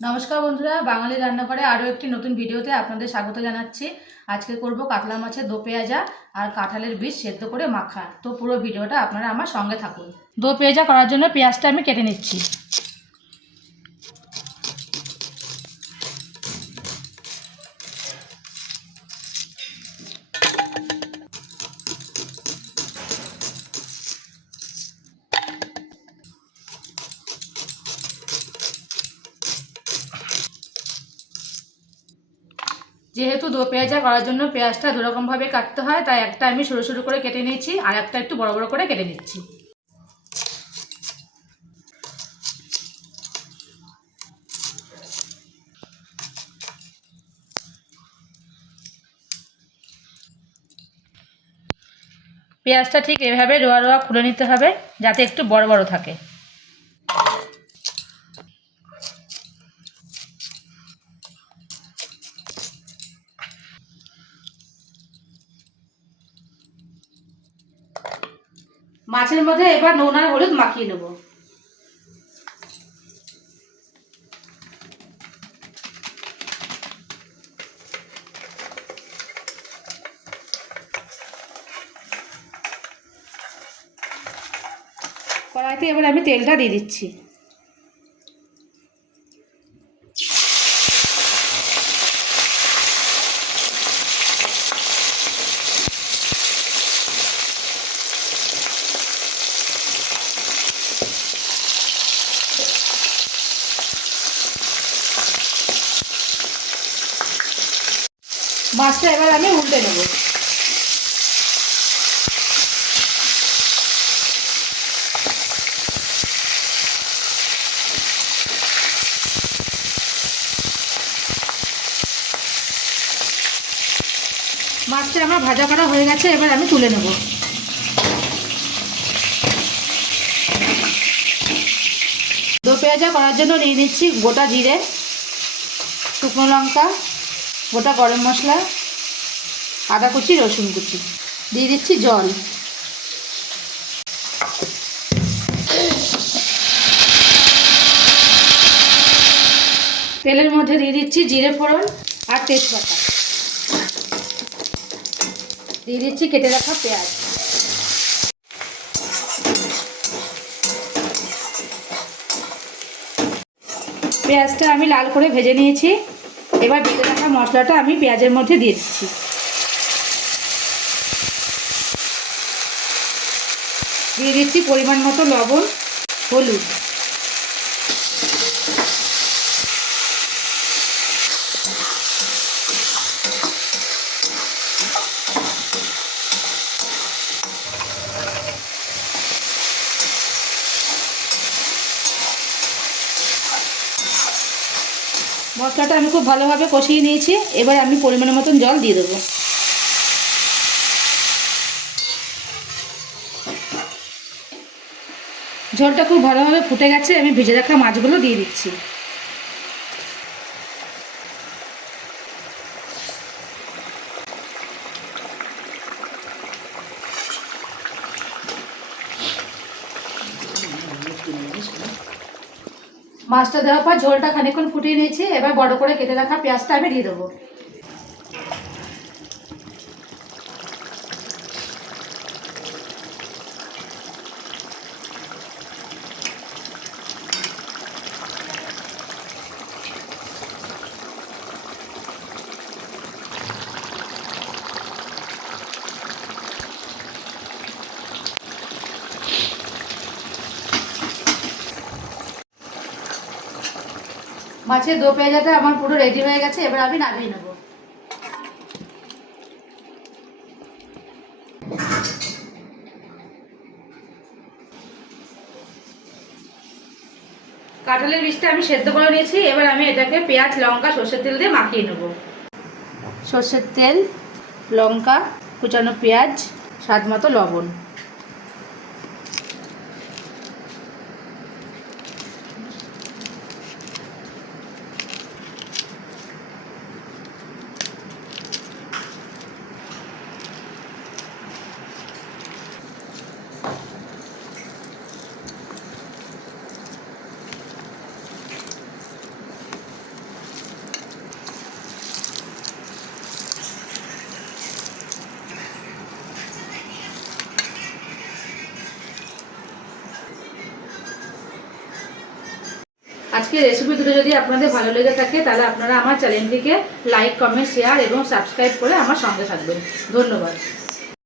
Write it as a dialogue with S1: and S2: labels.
S1: নমস্কার বন্ধুরা, বাঙালি রান্নাঘরে আরও একটি নতুন ভিডিওতে আপনাদের স্বাগত জানাচ্ছি। আজকে করব কাতলা মাছের দো পেঁয়াজা আর কাঁঠালের বীজ সেদ্ধ করে মাখা। তো পুরো ভিডিওটা আপনারা আমার সঙ্গে থাকুন। দো পেঁয়াজা করার জন্য পেঁয়াজটা আমি কেটে নিচ্ছি। যেহেতু দো পেঁয়াজা করার জন্য পেঁয়াজটা দুরকমভাবে কাটতে হয়, তাই একটা আমি সরু সরু করে কেটে নিয়েছি আর একটা একটু বড় বড় করে কেটে নিচ্ছি। পেঁয়াজটা ঠিক এভাবে রোয়া রোয়া খুলে নিতে হবে, যাতে একটু বড় বড় থাকে। মাছের মধ্যে এবার নুন আর হলুদ মাখিয়ে নেব। কড়াইতে এবার আমি তেলটা দিয়ে দিচ্ছি। মাছটা এবার আমি উল্টে নেব। মাছটা আমার ভাজা করা হয়ে গেছে, এবার আমি তুলে নেব। দো পেঁয়াজা করার জন্য নিয়ে নিচ্ছি গোটা জিরে, শুকনো লঙ্কা গোটা গরম মশলা, আদা কুচি, রসুন কুচি। দিয়ে দিচ্ছি জল। তেলের মধ্যে দিয়ে দিচ্ছি জিরে ফোড়ন আর তেজপাতা। দিয়ে দিচ্ছি কেটে রাখা পেঁয়াজ। পেঁয়াজটা আমি লাল করে ভেজে নিয়েছি। এবার বেটে রাখা মশলাটা আমি পেঁয়াজের মধ্যে দিয়ে দিচ্ছি। দিয়ে দিচ্ছি পরিমাণ মতো লবণ, হলুদ। মশলাটা আমি খুব ভালোভাবে কষিয়ে নিয়েছি। এবার আমি পরিমাণের মতন জল দিয়ে দেবো। ঝোলটা খুব ভালোভাবে ফুটে গেছে। আমি ভেজে রাখা মাছগুলো দিয়ে দিচ্ছি। মাছটা দেওয়ার পর ঝোলটা খানিক্ষণ ফুটিয়ে নিয়েছি, এবার বড় করে কেটে রাখা পেঁয়াজটা আমি দিয়ে দেবো। মাছের দো পেঁয়াজাটা আমার পুরো রেডি হয়ে গেছে, এবার আমি নামিয়ে নেব। কাঁঠালের বীজটা আমি সেদ্ধ করে নিয়েছি, এবার আমি এটাকে পেঁয়াজ, লঙ্কা, সর্ষের তেল দিয়ে মাখিয়ে নেব। সর্ষের তেল, লঙ্কা, কুচানো পেঁয়াজ স্বাদ মতো লবণ। আজকের রেসিপি দুটো যদি আপনাদের ভালো লেগে থাকে, তাহলে আপনারা আমার চ্যানেলটিকে লাইক কমেন্ট শেয়ার এবং সাবস্ক্রাইব করে আমার সঙ্গে থাকবেন। ধন্যবাদ।